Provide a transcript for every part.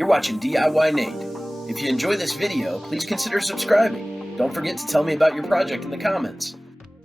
You're watching DIYNate. If you enjoy this video, please consider subscribing. Don't forget to tell me about your project in the comments.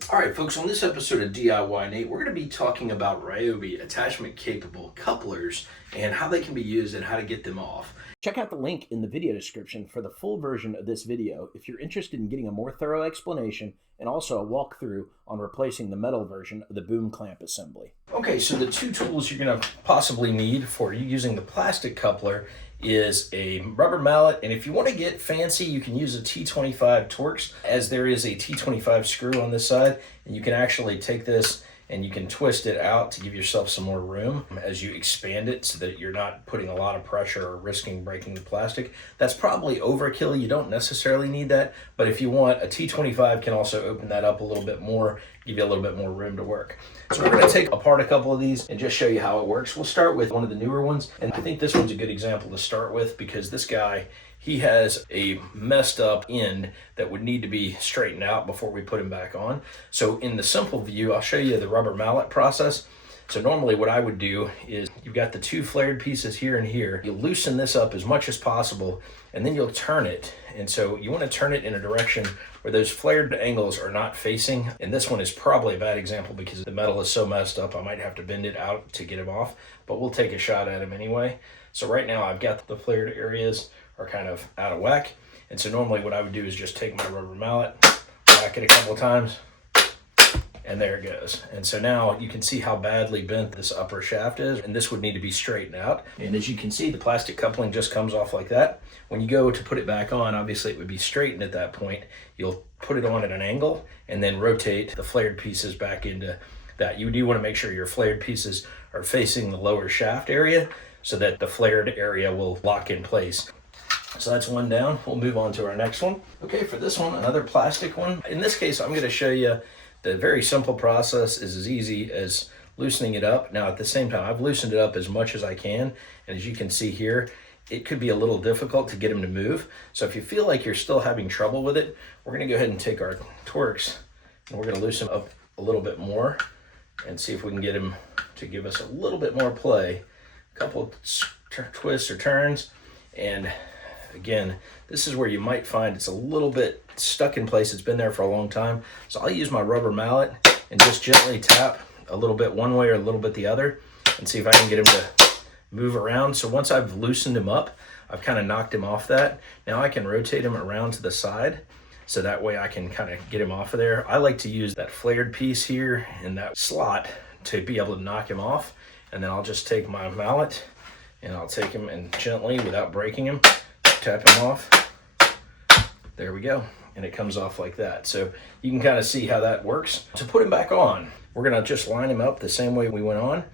Alright folks, on this episode of DIYNate, we're going to be talking about Ryobi attachment capable couplers and how they can be used and how to get them off. Check out the link in the video description for the full version of this video if you're interested in getting a more thorough explanation and also a walkthrough on replacing the metal version of the boom clamp assembly. Okay, so the two tools you're going to possibly need for using the plastic coupler is a rubber mallet, and if you want to get fancy, you can use a T-25 Torx, as there is a T-25 screw on this side, and you can actually take this and you can twist it out to give yourself some more room as you expand it so that you're not putting a lot of pressure or risking breaking the plastic. That's probably overkill. You don't necessarily need that, but if you want, a T-25 can also open that up a little bit more, give you a little bit more room to work. So we're going to take apart a couple of these and just show you how it works. We'll start with one of the newer ones, and I think this one's a good example to start with because this guy, he has a messed up end that would need to be straightened out before we put him back on. So in the simple view, I'll show you the rubber mallet process. So normally what I would do is you've got the two flared pieces here and here. You loosen this up as much as possible and then you'll turn it. And so you want to turn it in a direction where those flared angles are not facing. And this one is probably a bad example because the metal is so messed up I might have to bend it out to get him off, but we'll take a shot at him anyway. So right now I've got the flared areas are kind of out of whack. And so normally what I would do is just take my rubber mallet, whack it a couple of times, and there it goes. And so now you can see how badly bent this upper shaft is, and this would need to be straightened out. And as you can see, the plastic coupling just comes off like that. When you go to put it back on, obviously it would be straightened at that point. You'll put it on at an angle and then rotate the flared pieces back into that. You do want to make sure your flared pieces are facing the lower shaft area so that the flared area will lock in place. So that's one down. We'll move on to our next one. Okay, for this one, another plastic one. In this case, I'm going to show you the very simple process is as easy as loosening it up. Now, at the same time, I've loosened it up as much as I can. And as you can see here, it could be a little difficult to get them to move. So if you feel like you're still having trouble with it, we're going to go ahead and take our Torx and we're going to loosen up a little bit more and see if we can get him to give us a little bit more play. A couple of twists or turns, and again, this is where you might find it's a little bit stuck in place. It's been there for a long time. So I'll use my rubber mallet and just gently tap a little bit one way or a little bit the other and see if I can get him to move around. So once I've loosened him up, I've kind of knocked him off that. Now I can rotate him around to the side so that way I can kind of get him off of there. I like to use that flared piece here in that slot to be able to knock him off. And then I'll just take my mallet and I'll take him and gently, without breaking him, tap him off. There we go. And it comes off like that. So you can kind of see how that works. To put him back on, we're going to just line him up the same way we went on.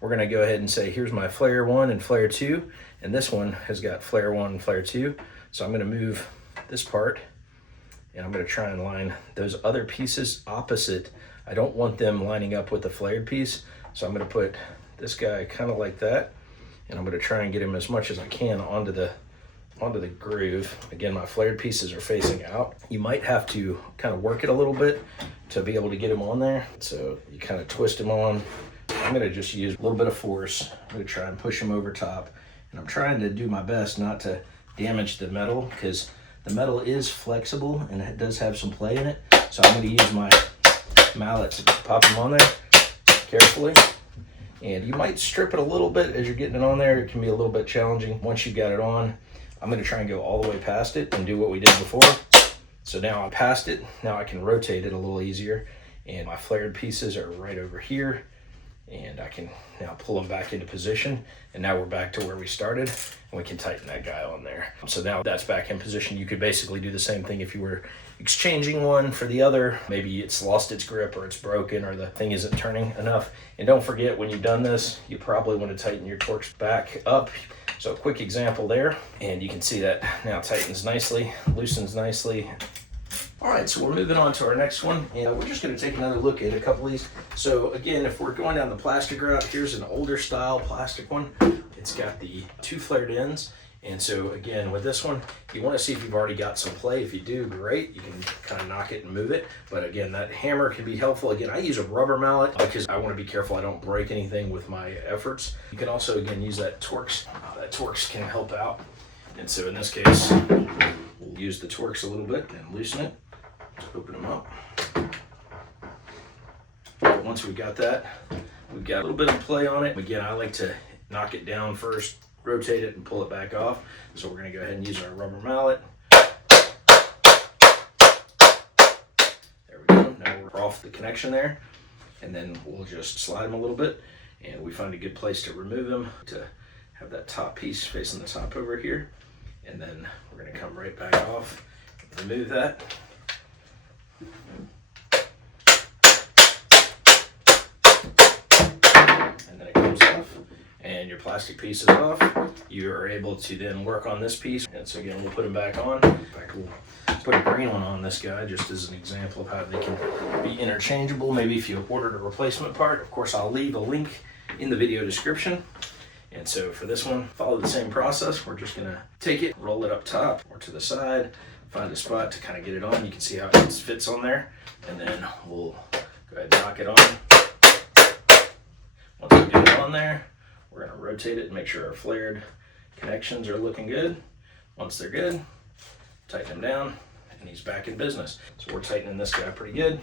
We're going to go ahead and say, here's my flare 1 and flare 2. And this one has got flare 1 and flare 2. So I'm going to move this part and I'm going to try and line those other pieces opposite. I don't want them lining up with the flared piece. So I'm going to put this guy kind of like that. And I'm going to try and get him as much as I can onto the groove. Again, my flared pieces are facing out. You might have to kind of work it a little bit to be able to get them on there. So you kind of twist them on. I'm going to just use a little bit of force. I'm going to try and push them over top. And I'm trying to do my best not to damage the metal because the metal is flexible and it does have some play in it. So I'm going to use my mallet to pop them on there carefully. And you might strip it a little bit as you're getting it on there. It can be a little bit challenging. Once you've got it on, I'm going to try and go all the way past it and do what we did before. So now I'm past it. Now I can rotate it a little easier. And my flared pieces are right over here. And I can now pull them back into position. And now we're back to where we started. And we can tighten that guy on there. So now that's back in position. You could basically do the same thing if you were exchanging one for the other. Maybe it's lost its grip or it's broken or the thing isn't turning enough. And don't forget, when you've done this, you probably want to tighten your Torx back up. So a quick example there, and you can see that now tightens nicely, loosens nicely. All right, so we're moving on to our next one, and we're just going to take another look at a couple of these. So again, if we're going down the plastic route, here's an older style plastic one. it's got the 2 flared ends. And so again, with this one, you want to see if you've already got some play. If you do, great. You can kind of knock it and move it. But again, that hammer can be helpful. Again, I use a rubber mallet because I want to be careful I don't break anything with my efforts. You can also, again, use that Torx. That Torx can help out. And so in this case, we'll use the Torx a little bit and loosen it. Open them up. Once we've got that, we've got a little bit of play on it. Again, I like to knock it down first, rotate it, and pull it back off. So we're going to go ahead and use our rubber mallet. There we go. Now we're off the connection there. And then we'll just slide them a little bit. And we find a good place to remove them, to have that top piece facing the top over here. And then we're going to come right back off, remove that. And then it comes off, and your plastic piece is off. You are able to then work on this piece. And so again, we'll put them back on. In fact, we'll put a green one on this guy just as an example of how they can be interchangeable. Maybe if you ordered a replacement part. Of course, I'll leave a link in the video description. And so for this one, follow the same process. We're just gonna take it, roll it up top or to the side, find a spot to kind of get it on. You can see how it fits on there. And then we'll go ahead and knock it on. Once we get it on there, we're gonna rotate it and make sure our flared connections are looking good. Once they're good, tighten them down, and he's back in business. So we're tightening this guy pretty good,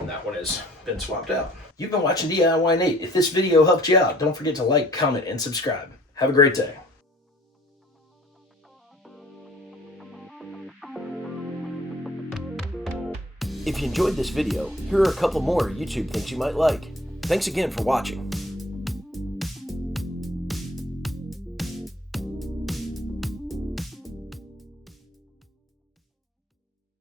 and that one has been swapped out. You've been watching DIYNate. If this video helped you out, don't forget to like, comment, and subscribe. Have a great day. If you enjoyed this video, here are a couple more YouTube things you might like. Thanks again for watching.